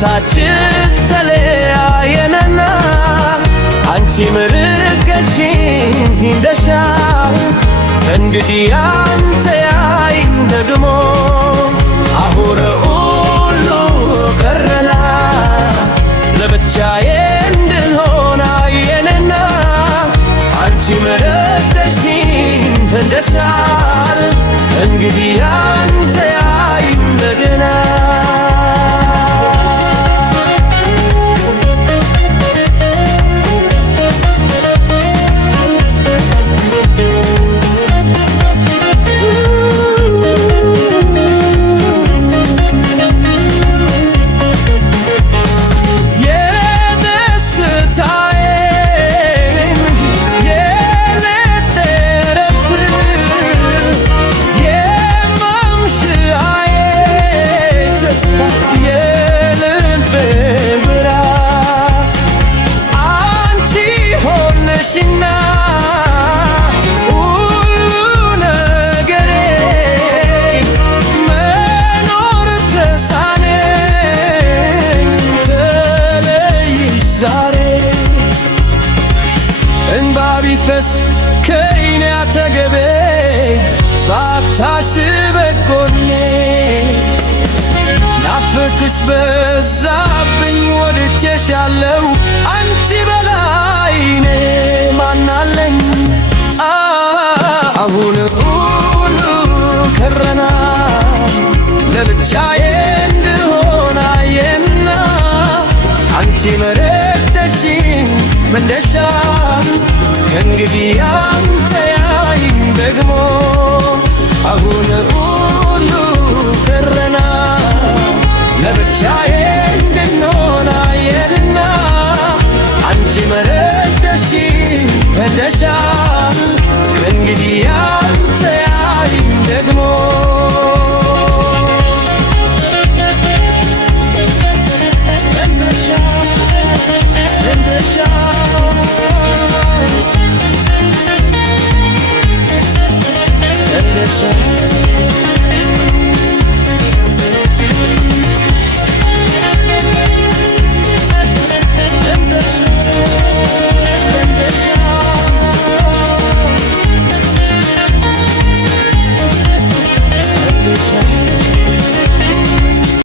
ሁለታችን ተለያየንና አንቺ ምርቀሽኝ እንደሻው እንግዲህ አንተ ያይኝ ደግሞ አሁን ሁሉ ቀረና ለብቻዬ እንድንሆን አየንና አንቺ ምርቀሽኝ እንደሻል እንግዲህ አንተ ያይኝ እንደገና ሽና ሁሉ ነገሬ መኖር ተሳነኝ ተለይሽ ዛሬ እንባ ቢፈስ ከዓይኔ አጠገቤ ባታሽ በጎኔ ናፍቆትሽ በዛብኝ ወድጄሻለሁ አንቺ በላይ እኔ ማናለኝ አሁን ሁሉ ቀረና ለብቻዬ እንድሆን አየንና አንቺ መረጥሽኝ መለሻል ከእንግዲህ አንተ ያይኝ ደግሞ አሁን ሁሉ ቀረና ለብቻዬ